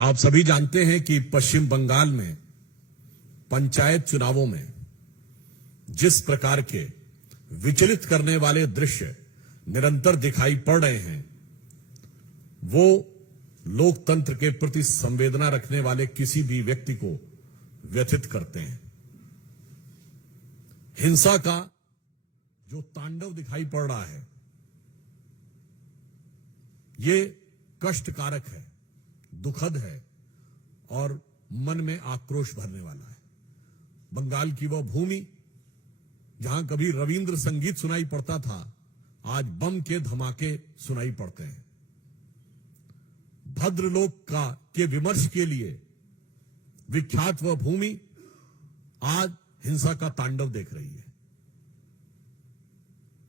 आप सभी जानते हैं कि पश्चिम बंगाल में पंचायत चुनावों में जिस प्रकार के विचलित करने वाले दृश्य निरंतर दिखाई पड़ रहे हैं, वो लोकतंत्र के प्रति संवेदना रखने वाले किसी भी व्यक्ति को व्यथित करते हैं। हिंसा का जो तांडव दिखाई पड़ रहा है, ये कष्टकारक है, दुखद है और मन में आक्रोश भरने वाला है। बंगाल की वह भूमि जहां कभी रविंद्र संगीत सुनाई पड़ता था, आज बम के धमाके सुनाई पड़ते हैं। भद्रलोक के विमर्श के लिए विख्यात वह भूमि आज हिंसा का तांडव देख रही है।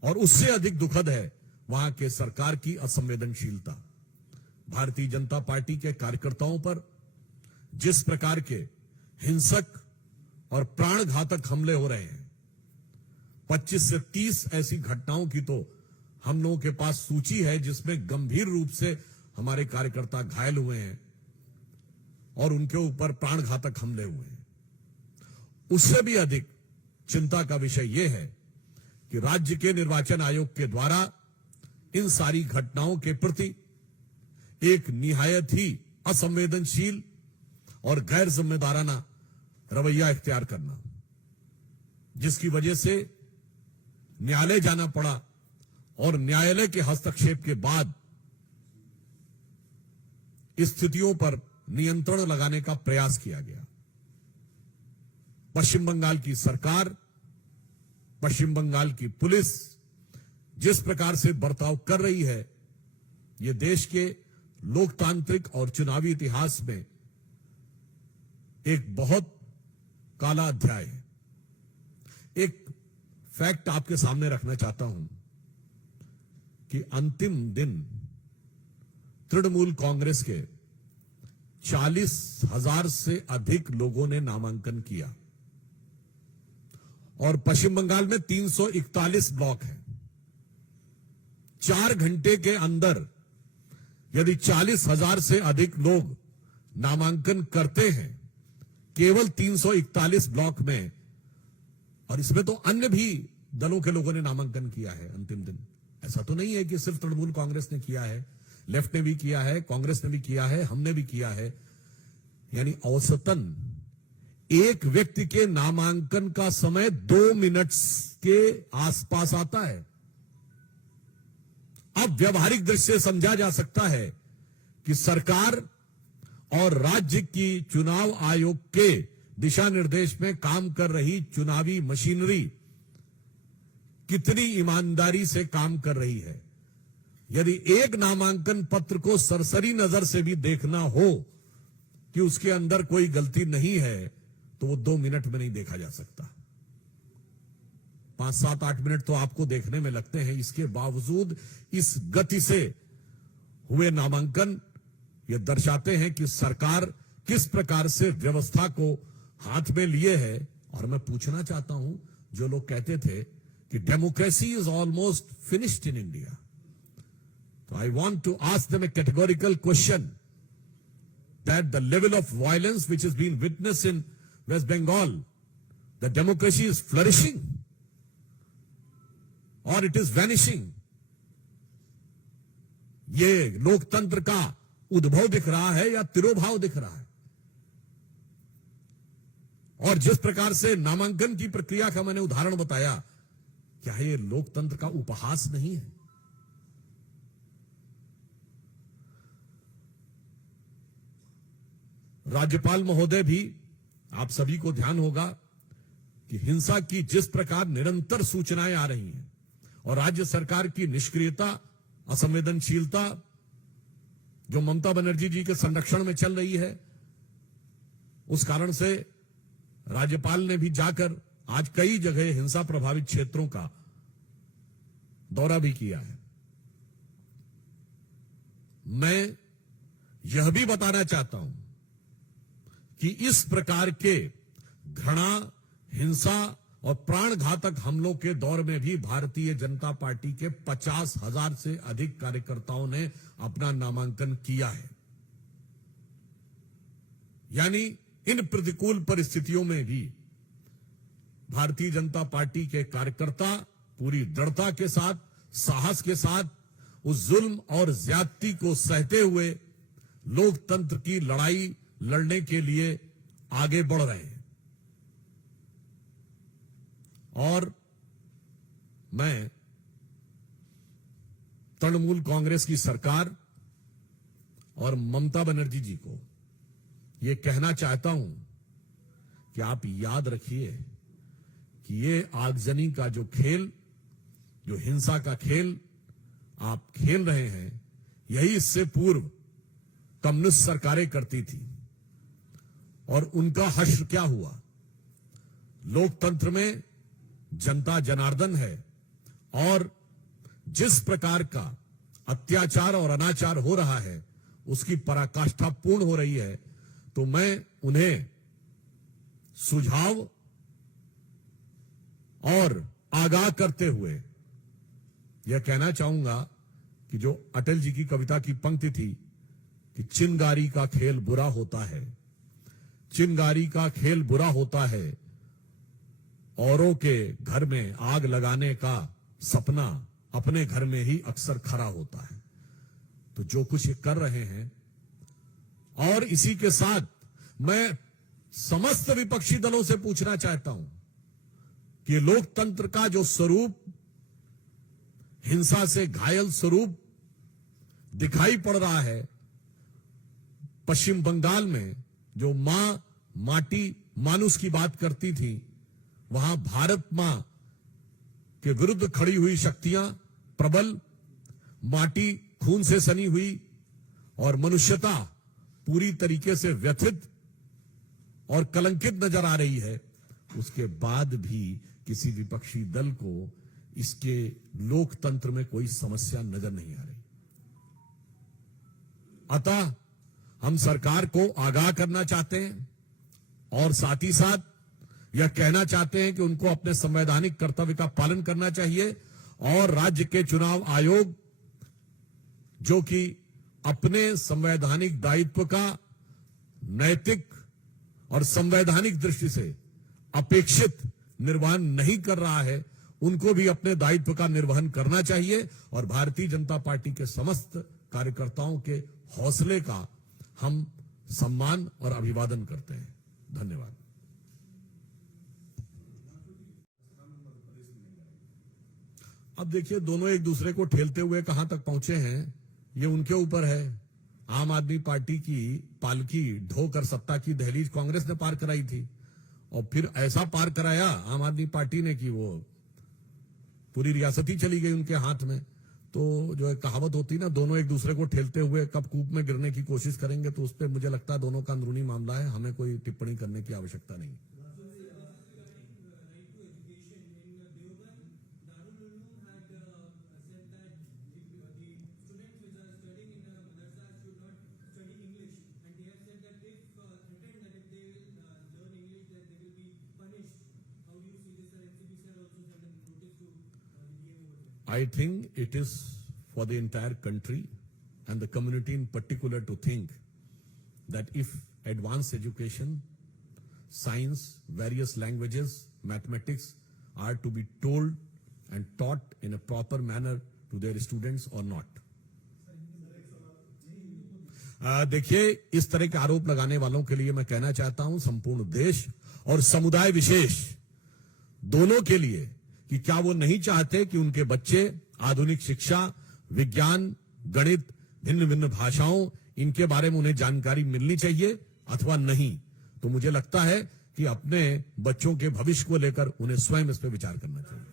और उससे अधिक दुखद है वहां के सरकार की असंवेदनशीलता। भारतीय जनता पार्टी के कार्यकर्ताओं पर जिस प्रकार के हिंसक और प्राणघातक हमले हो रहे हैं, 25 से 30 ऐसी घटनाओं की तो हम लोगों के पास सूची है जिसमें गंभीर रूप से हमारे कार्यकर्ता घायल हुए हैं और उनके ऊपर प्राणघातक हमले हुए हैं। उससे भी अधिक चिंता का विषय यह है कि राज्य के निर्वाचन आयोग के द्वारा इन सारी घटनाओं के प्रति एक निहायत ही असंवेदनशील और गैर जिम्मेदाराना रवैया इख्तियार करना, जिसकी वजह से न्यायालय जाना पड़ा और न्यायालय के हस्तक्षेप के बाद स्थितियों पर नियंत्रण लगाने का प्रयास किया गया। पश्चिम बंगाल की सरकार, पश्चिम बंगाल की पुलिस जिस प्रकार से बर्ताव कर रही है, यह देश के लोकतांत्रिक और चुनावी इतिहास में एक बहुत काला अध्याय है। एक फैक्ट आपके सामने रखना चाहता हूं कि अंतिम दिन तृणमूल कांग्रेस के 40,000 से अधिक लोगों ने नामांकन किया और पश्चिम बंगाल में 341 ब्लॉक हैं। 4 घंटे के अंदर यदि 40,000 से अधिक लोग नामांकन करते हैं केवल 341 ब्लॉक में, और इसमें तो अन्य भी दलों के लोगों ने नामांकन किया है अंतिम दिन, ऐसा तो नहीं है कि सिर्फ तृणमूल कांग्रेस ने किया है, लेफ्ट ने भी किया है, कांग्रेस ने भी किया है, हमने भी किया है। यानी औसतन एक व्यक्ति के नामांकन का समय 2 मिनट के आसपास आता है। अब व्यवहारिक दृष्टि से समझा जा सकता है कि सरकार और राज्य की चुनाव आयोग के दिशा निर्देश में काम कर रही चुनावी मशीनरी कितनी ईमानदारी से काम कर रही है। यदि एक नामांकन पत्र को सरसरी नजर से भी देखना हो कि उसके अंदर कोई गलती नहीं है, तो वो 2 मिनट में नहीं देखा जा सकता। 5, 7, 8 मिनट तो आपको देखने में लगते हैं। इसके बावजूद इस गति से हुए नामांकन ये दर्शाते हैं कि सरकार किस प्रकार से व्यवस्था को हाथ में लिए है। और मैं पूछना चाहता हूं, जो लोग कहते थे कि democracy is almost finished in India, तो I want to ask them a categorical question that the level of violence which is been witness in West Bengal, the democracy is flourishing और इट इज वैनिशिंग। ये लोकतंत्र का उद्भव दिख रहा है या तिरोभाव दिख रहा है? और जिस प्रकार से नामांकन की प्रक्रिया का मैंने उदाहरण बताया, क्या ये लोकतंत्र का उपहास नहीं है? राज्यपाल महोदय भी, आप सभी को ध्यान होगा कि हिंसा की जिस प्रकार निरंतर सूचनाएं आ रही हैं और राज्य सरकार की निष्क्रियता, असंवेदनशीलता जो ममता बनर्जी जी के संरक्षण में चल रही है, उस कारण से राज्यपाल ने भी जाकर आज कई जगह हिंसा प्रभावित क्षेत्रों का दौरा भी किया है। मैं यह भी बताना चाहता हूं कि इस प्रकार के घृणा, हिंसा और प्राणघातक हमलों के दौर में भी भारतीय जनता पार्टी के 50,000 से अधिक कार्यकर्ताओं ने अपना नामांकन किया है। यानी इन प्रतिकूल परिस्थितियों में भी भारतीय जनता पार्टी के कार्यकर्ता पूरी दृढ़ता के साथ, साहस के साथ उस जुल्म और ज्यादती को सहते हुए लोकतंत्र की लड़ाई लड़ने के लिए आगे बढ़ रहे हैं। और मैं तृणमूल कांग्रेस की सरकार और ममता बनर्जी जी को यह कहना चाहता हूं कि आप याद रखिए कि ये आगजनी का जो खेल, जो हिंसा का खेल आप खेल रहे हैं, यही इससे पूर्व कम्युनिस्ट सरकारें करती थी। और उनका हश्र क्या हुआ? लोकतंत्र में जनता जनार्दन है और जिस प्रकार का अत्याचार और अनाचार हो रहा है उसकी पराकाष्ठा पूर्ण हो रही है। तो मैं उन्हें सुझाव और आगाह करते हुए यह कहना चाहूंगा कि जो अटल जी की कविता की पंक्ति थी कि चिंगारी का खेल बुरा होता है, चिंगारी का खेल बुरा होता है, औरों के घर में आग लगाने का सपना अपने घर में ही अक्सर खरा होता है। तो जो कुछ ये कर रहे हैं, और इसी के साथ मैं समस्त विपक्षी दलों से पूछना चाहता हूं कि लोकतंत्र का जो स्वरूप, हिंसा से घायल स्वरूप दिखाई पड़ रहा है, पश्चिम बंगाल में जो मां माटी मानुस की बात करती थी, वहां भारत मां के विरुद्ध खड़ी हुई शक्तियां प्रबल, माटी खून से सनी हुई और मनुष्यता पूरी तरीके से व्यथित और कलंकित नजर आ रही है। उसके बाद भी किसी विपक्षी दल को इसके लोकतंत्र में कोई समस्या नजर नहीं आ रही। अतः हम सरकार को आगाह करना चाहते हैं और साथ ही साथ यह कहना चाहते हैं कि उनको अपने संवैधानिक कर्तव्य का पालन करना चाहिए और राज्य के चुनाव आयोग, जो कि अपने संवैधानिक दायित्व का नैतिक और संवैधानिक दृष्टि से अपेक्षित निर्वहन नहीं कर रहा है, उनको भी अपने दायित्व का निर्वहन करना चाहिए। और भारतीय जनता पार्टी के समस्त कार्यकर्ताओं के हौसले का हम सम्मान और अभिवादन करते हैं। धन्यवाद। अब देखिए, दोनों एक दूसरे को ठेलते हुए कहां तक पहुंचे हैं ये उनके ऊपर है। आम आदमी पार्टी की पालकी ढोकर सत्ता की दहलीज कांग्रेस ने पार कराई थी और फिर ऐसा पार कराया आम आदमी पार्टी ने कि वो पूरी रियासत ही चली गई उनके हाथ में। तो जो एक कहावत होती ना, दोनों एक दूसरे को ठेलते हुए कब कूप में गिरने की कोशिश करेंगे, तो उस पर मुझे लगता है दोनों का अंदरूनी मामला है, हमें कोई टिप्पणी करने की आवश्यकता नहीं। I think it is for the entire country and the community in particular to think that if advanced education, science, various languages, mathematics are to be told and taught in a proper manner to their students or not. देखिए, इस तरह के आरोप लगाने वालों के लिए मैं कहना चाहता हूं, संपूर्ण देश और समुदाय विशेष दोनों के लिए, कि क्या वो नहीं चाहते कि उनके बच्चे आधुनिक शिक्षा, विज्ञान, गणित, भिन्न भिन्न भाषाओं, इनके बारे में उन्हें जानकारी मिलनी चाहिए अथवा नहीं? तो मुझे लगता है कि अपने बच्चों के भविष्य को लेकर उन्हें स्वयं इस पर विचार करना चाहिए।